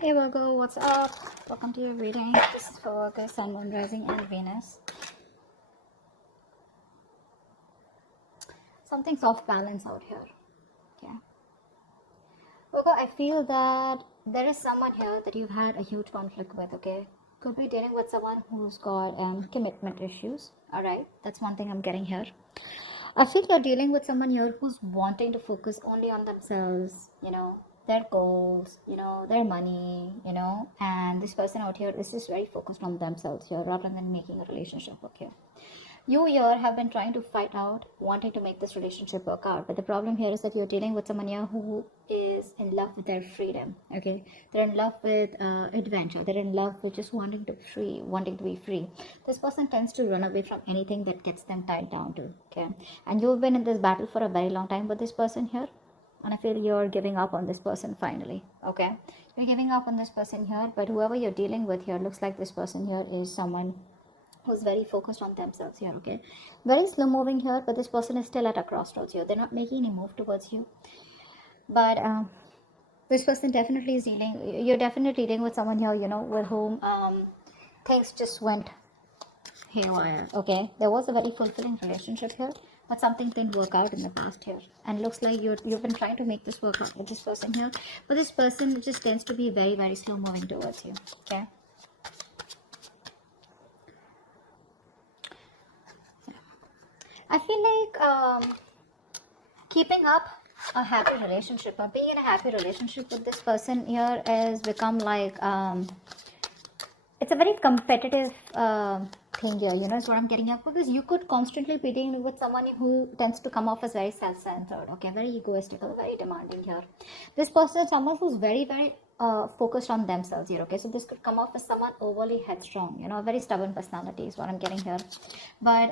Hey Virgo, what's up? Welcome to your reading. This is for Virgo, Sun, Moon, Rising, and Venus. Something's off balance out here. Okay. Virgo, I feel that there is someone here that you've had a huge conflict with, okay? Could be dealing with someone who's got commitment issues. Alright, that's one thing I'm getting here. I feel you're dealing with someone here who's wanting to focus only on themselves, their goals, their money, and this person out here is just very focused on themselves here rather than making a relationship work here. You here have been trying to fight out, wanting to make this relationship work out. But the problem here is that you're dealing with someone here who is in love with their freedom. Okay, they're in love with adventure. They're in love with just wanting to be free. This person tends to run away from anything that gets them tied down to. Okay, and you've been in this battle for a very long time with this person here. And I feel you're giving up on this person finally. Okay, you're giving up on this person here. But whoever you're dealing with here looks like this person here is someone who's very focused on themselves here. Okay, very slow moving here, but this person is still at a crossroads here. They're not making any move towards you, but this person definitely is dealing, you're definitely dealing with someone here, with whom things just went haywire. Okay, there was a very fulfilling relationship here, but something didn't work out in the past here, and looks like you've been trying to make this work out with this person here, but this person just tends to be very, very slow moving towards you. Okay, I feel like keeping up a happy relationship or being in a happy relationship with this person here has become like it's a very competitive thing here, is what I'm getting at, because you could constantly be dealing with someone who tends to come off as very self-centered, okay, very egoistical, very demanding here. This person is someone who's very, very focused on themselves here. Okay, so this could come off as someone overly headstrong, a very stubborn personality is what I'm getting here. But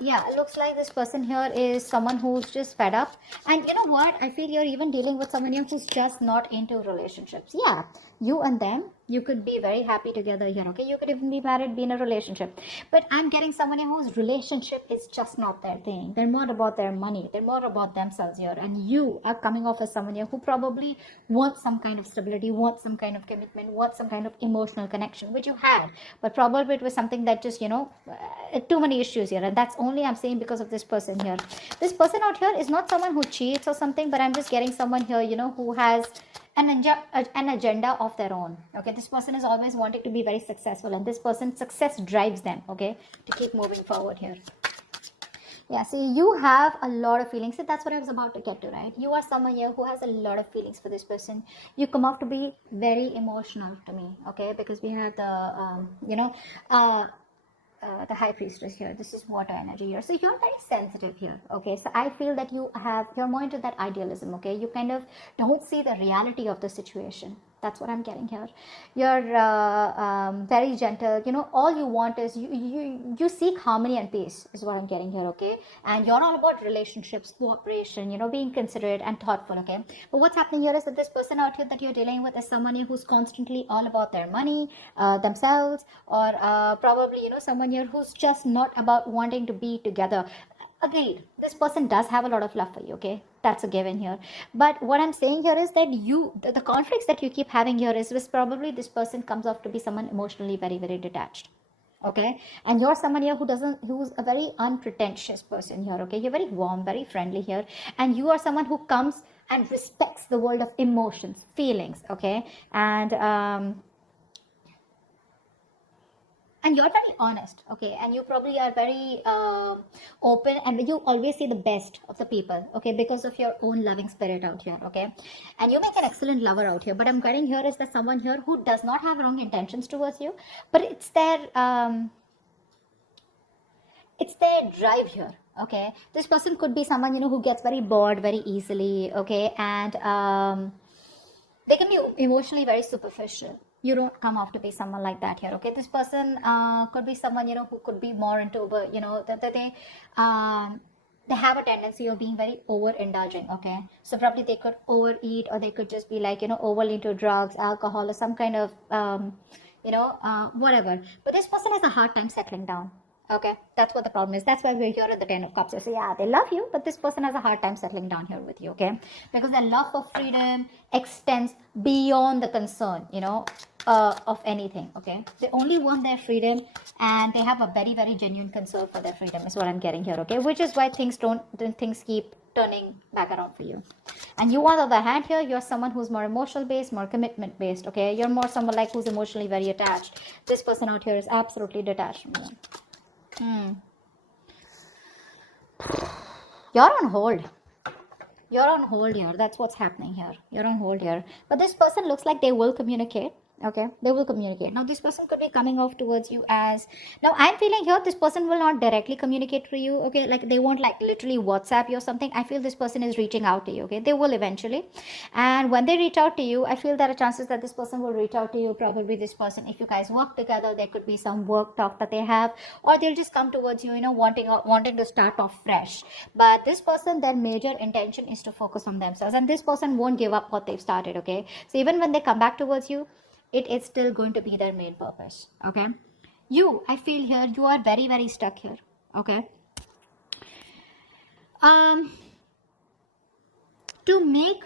yeah, it looks like this person here is someone who's just fed up. And you know what, I feel you're even dealing with someone here who's just not into relationships. Yeah, you and them, you could be very happy together here. Okay, you could even be married, be in a relationship, but I'm getting someone whose relationship is just not their thing. They're more about their money, they're more about themselves here, and you are coming off as someone here who probably wants some kind of stability, wants some kind of commitment, wants some kind of emotional connection, which you had, but probably it was something that just too many issues here, and that's only I'm saying because of this person here. This person out here is not someone who cheats or something, but I'm just getting someone here who has an agenda of their own. Okay, this person is always wanting to be very successful, and this person's success drives them, okay, to keep moving forward here. Yeah, see, you have a lot of feelings. So that's what I was about to get to, right? You are someone here who has a lot of feelings for this person. You come off to be very emotional to me, okay, because we have the the high priestess here. This is water energy here, so you're very sensitive here. Okay, so I feel that you're more into that idealism. Okay, you kind of don't see the reality of the situation. That's what I'm getting here. You're very gentle. All you want is you seek harmony and peace is what I'm getting here. Okay, and you're all about relationships, cooperation, being considerate and thoughtful. Okay, but what's happening here is that this person out here that you're dealing with is someone who's constantly all about their money, themselves, or probably someone here who's just not about wanting to be together. Agreed, this person does have a lot of love for you. Okay, that's a given here, but what I'm saying here is that the conflicts that you keep having here is probably this person comes off to be someone emotionally very, very detached. Okay, and you're someone here who's a very unpretentious person here. Okay, you're very warm, very friendly here, and you are someone who comes and respects the world of emotions, feelings. Okay, and you're very honest. Okay, and you probably are very open, and you always see the best of the people. Okay, because of your own loving spirit out here. Okay, and you make an excellent lover out here, but I'm getting here is that someone here who does not have wrong intentions towards you, but it's their drive here. Okay, this person could be someone who gets very bored very easily. Okay, and they can be emotionally very superficial. You don't come off to be someone like that here. Okay, this person could be someone who could be more into that they have a tendency of being very overindulging. Okay, so probably they could overeat, or they could just be like overly into drugs, alcohol, or some kind of whatever. But this person has a hard time settling down. Okay, that's what the problem is. That's why we're here at the Ten of Cups. So yeah, they love you, but this person has a hard time settling down here with you. Okay, because their love for freedom extends beyond the concern, of anything. Okay, they only want their freedom, and they have a very very genuine concern for their freedom. Is what I'm getting here. Okay, which is why things keep turning back around for you. And you, on the other hand, here you're someone who's more emotional based, more commitment based. Okay, you're more someone like who's emotionally very attached. This person out here is absolutely detached from you. You're on hold. You're on hold here. That's what's happening here. You're on hold here. But this person looks like they will communicate. Okay, they will communicate. Now, this person could be coming off towards you as. Now, I'm feeling here this person will not directly communicate to you. Okay, like they won't like literally WhatsApp you or something. I feel this person is reaching out to you. Okay, they will eventually. And when they reach out to you, I feel there are chances that this person will reach out to you. Probably this person, if you guys work together, there could be some work talk that they have, or they'll just come towards you, wanting to start off fresh. But this person, their major intention is to focus on themselves, and this person won't give up what they've started. Okay, so even when they come back towards you, it is still going to be their main purpose. Okay, I feel here you are very very stuck here. Okay, to make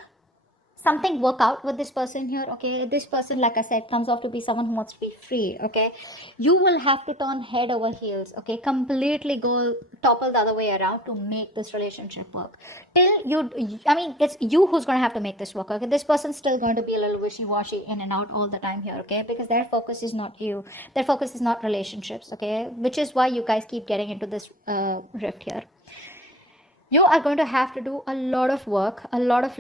something work out with this person here. Okay, this person, like I said, comes off to be someone who wants to be free. Okay, you will have to turn head over heels. Okay, completely go topple the other way around to make this relationship work. It's you who's going to have to make this work. Okay, this person's still going to be a little wishy-washy in and out all the time here. Okay, because their focus is not you, their focus is not relationships. Okay, which is why you guys keep getting into this rift here. You are going to have to do a lot of work, a lot of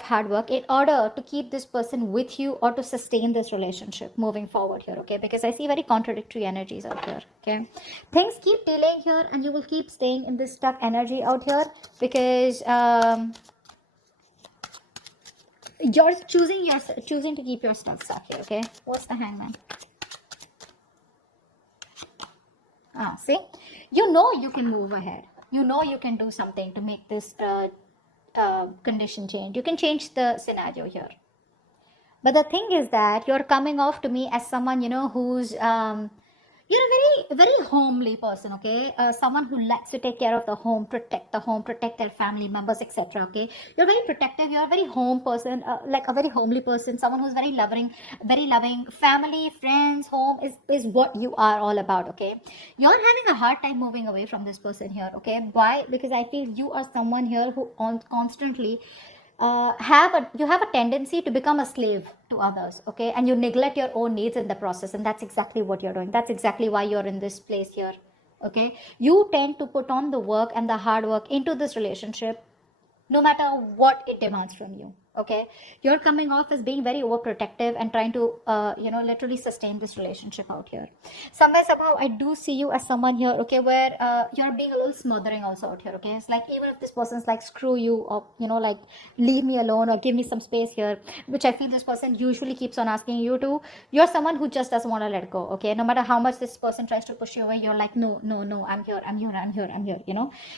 hard work in order to keep this person with you or to sustain this relationship moving forward here. Okay, because I see very contradictory energies out here. Okay, things keep delaying here and you will keep staying in this stuck energy out here because you're choosing to keep your stuff stuck here. Okay, what's the Hangman? See, you can move ahead. You can do something to make this condition change. You can change the scenario here. But the thing is that you're coming off to me as someone, who's you're a very very homely person. Okay, someone who likes to take care of the home, protect their family members, etc. Okay, you're very protective, you're a very home person, like a very homely person, someone who's very loving. Family, friends, home is what you are all about. Okay, you're having a hard time moving away from this person here. Okay, why? Because I feel you are someone here who constantly you have a tendency to become a slave to others. Okay, and you neglect your own needs in the process, and that's exactly what you're doing. That's exactly why you're in this place here. Okay, you tend to put on the work and the hard work into this relationship no matter what it demands from you. Okay, you're coming off as being very overprotective and trying to literally sustain this relationship out here. Somehow I do see you as someone here, okay, where you're being a little smothering also out here. Okay, it's like even if this person's like screw you, or like leave me alone or give me some space here, which I feel this person usually keeps on asking you to, you're someone who just doesn't want to let go. Okay, no matter how much this person tries to push you away, you're like no, I'm here.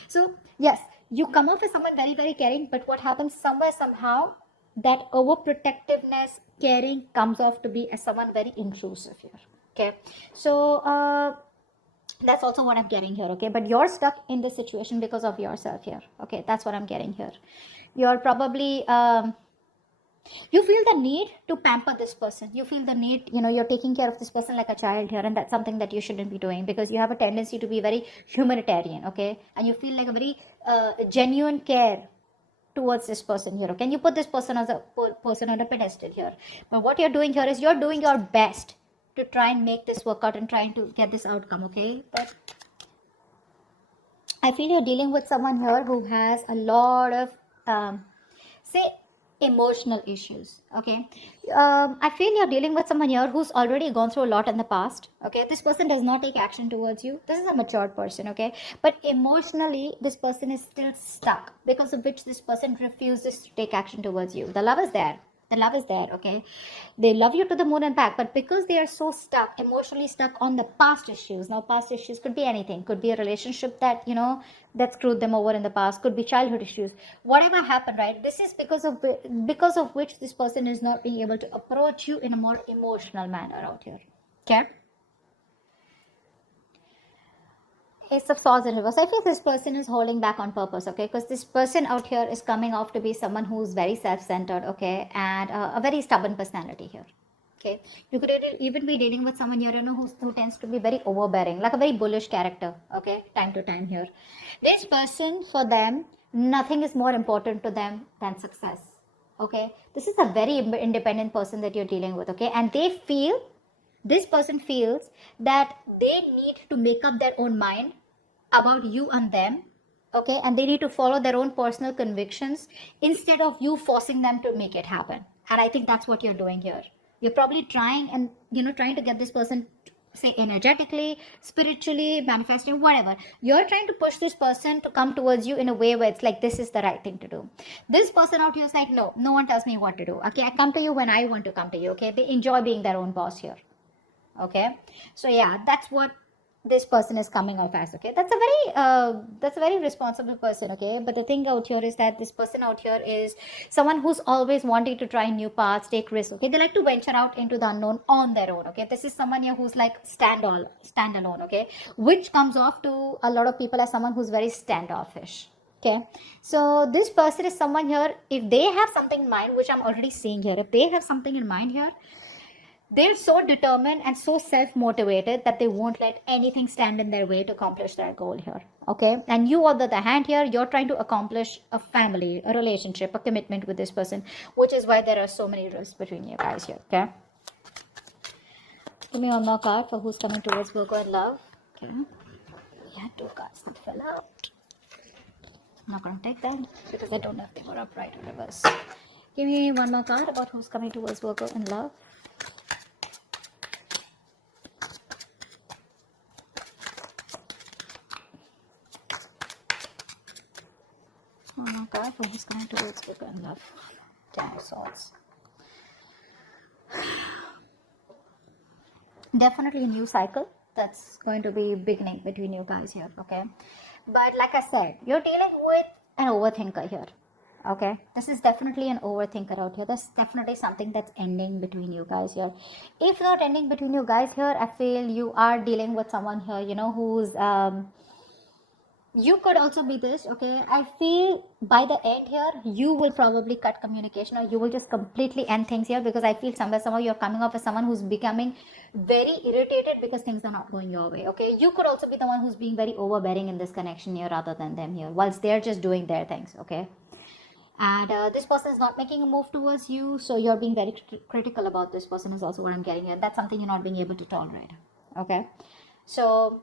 So yes, you come off as someone very very caring, but what happens somehow that overprotectiveness, caring comes off to be as someone very intrusive here. Okay, so that's also what I'm getting here. Okay, but you're stuck in this situation because of yourself here. Okay, that's what I'm getting here. You're probably you feel the need to pamper this person. You feel the need, you're taking care of this person like a child here, and that's something that you shouldn't be doing because you have a tendency to be very humanitarian. Okay, and you feel like a very genuine care towards this person here. Okay, and you put this person as a person on a pedestal here, but what you're doing here is you're doing your best to try and make this work out and trying to get this outcome. Okay, but I feel you're dealing with someone here who has a lot of say emotional issues. Okay, I feel you're dealing with someone here who's already gone through a lot in the past. Okay, this person does not take action towards you. This is a matured person. Okay, but emotionally this person is still stuck, because of which this person refuses to take action towards you. The love is there, okay, they love you to the moon and back, but because they are so stuck, emotionally stuck on the past issues. Now past issues could be anything, could be a relationship that that screwed them over in the past, could be childhood issues, whatever happened, right? This is because of which this person is not being able to approach you in a more emotional manner out here. Okay, Ace of Swords in reverse. I feel this person is holding back on purpose, okay? Because this person out here is coming off to be someone who's very self-centered, okay? And a very stubborn personality here. Okay, you could even be dealing with someone here, you know, who tends to be very overbearing, like a very bullish character, okay, time to time here. This person, for them, nothing is more important to them than success, okay? This is a very independent person that you're dealing with, okay? And this person feels that they need to make up their own mind about you and them, okay? And they need to follow their own personal convictions instead of you forcing them to make it happen. And I think that's what you're doing here. You're probably trying and, you know, trying to get this person, say, energetically, spiritually, manifesting, whatever. You're trying to push this person to come towards you in a way where it's like, this is the right thing to do. This person out here is like, no, no one tells me what to do, okay? I come to you when I want to come to you, okay? They enjoy being their own boss here, okay? So yeah, that's what this person is coming off as, okay? That's a very responsible person, okay? But the thing out here is that this person out here is someone who's always wanting to try new paths, take risks, okay? They like to venture out into the unknown on their own, okay? This is someone here who's like stand alone, okay? Which comes off to a lot of people as someone who's very standoffish. Okay, so this person is someone here, if they have something in mind, which I'm already seeing here, if they have something in mind here, they're so determined and so self-motivated that they won't let anything stand in their way to accomplish their goal here, okay? And you, on the other hand here, you're trying to accomplish a family, a relationship, a commitment with this person, which is why there are so many risks between you guys here, okay? Give me one more card for who's coming towards Virgo in love, okay? Yeah, 2 cards that fell out. I'm not going to take them because I don't know if they were upright or reverse. Give me one more card about who's coming towards Virgo in love. Oh my god, when he's coming towards Virgo in love. 10 of Swords. Definitely a new cycle that's going to be beginning between you guys here, okay? But like I said, you're dealing with an overthinker here, okay? This is definitely an overthinker out here. There's definitely something that's ending between you guys here. If not ending between you guys here, I feel you are dealing with someone here, you know, who's you could also be this, okay? I feel by the end here, you will probably cut communication, or you will just completely end things here, because I feel somehow you're coming off as someone who's becoming very irritated because things are not going your way, okay? You could also be the one who's being very overbearing in this connection here rather than them here, whilst they're just doing their things, okay? And this person is not making a move towards you, so you're being very critical about this person is also what I'm getting here. That's something you're not being able to tolerate, okay? So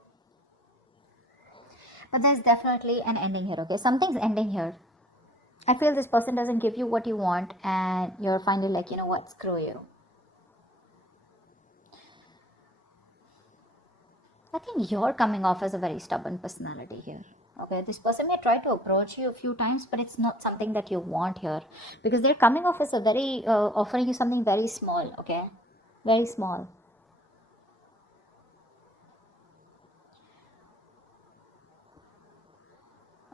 but there's definitely an ending here, okay? Something's ending here. I feel this person doesn't give you what you want, and you're finally like, you know what, screw you. I think you're coming off as a very stubborn personality here, okay? This person may try to approach you a few times, but it's not something that you want here, because they're coming off as a very, offering you something very small, okay? Very small.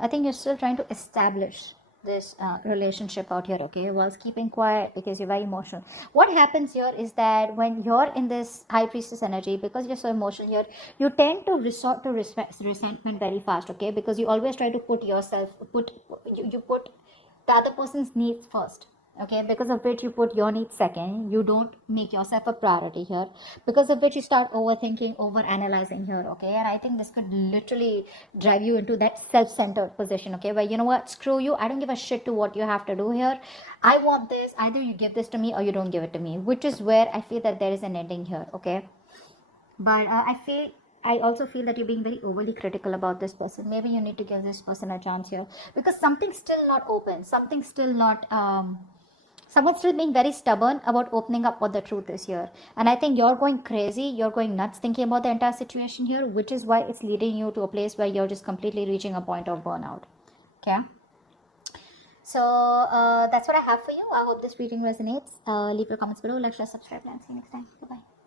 I think you're still trying to establish this relationship out here, okay, whilst keeping quiet because you're very emotional. What happens here is that when you're in this high priestess energy, because you're so emotional here, you tend to resort to resentment very fast, okay, because you always try to put you put the other person's needs first, okay, because of which you put your needs second. You don't make yourself a priority here, because of which you start overthinking, over analyzing here, okay? And I think this could literally drive you into that self-centered position, okay, where, you know what, screw you, I don't give a shit to what you have to do here. I want this, either you give this to me or you don't give it to me, which is where I feel that there is an ending here, okay? But I also feel that you're being very overly critical about this person. Maybe you need to give this person a chance here, because something's still not open, something's still not someone's still being very stubborn about opening up what the truth is here. And I think you're going crazy, you're going nuts thinking about the entire situation here, which is why it's leading you to a place where you're just completely reaching a point of burnout, okay? So that's what I have for you. I hope this reading resonates. Leave your comments below, like, share, subscribe, and see you next time. Bye bye.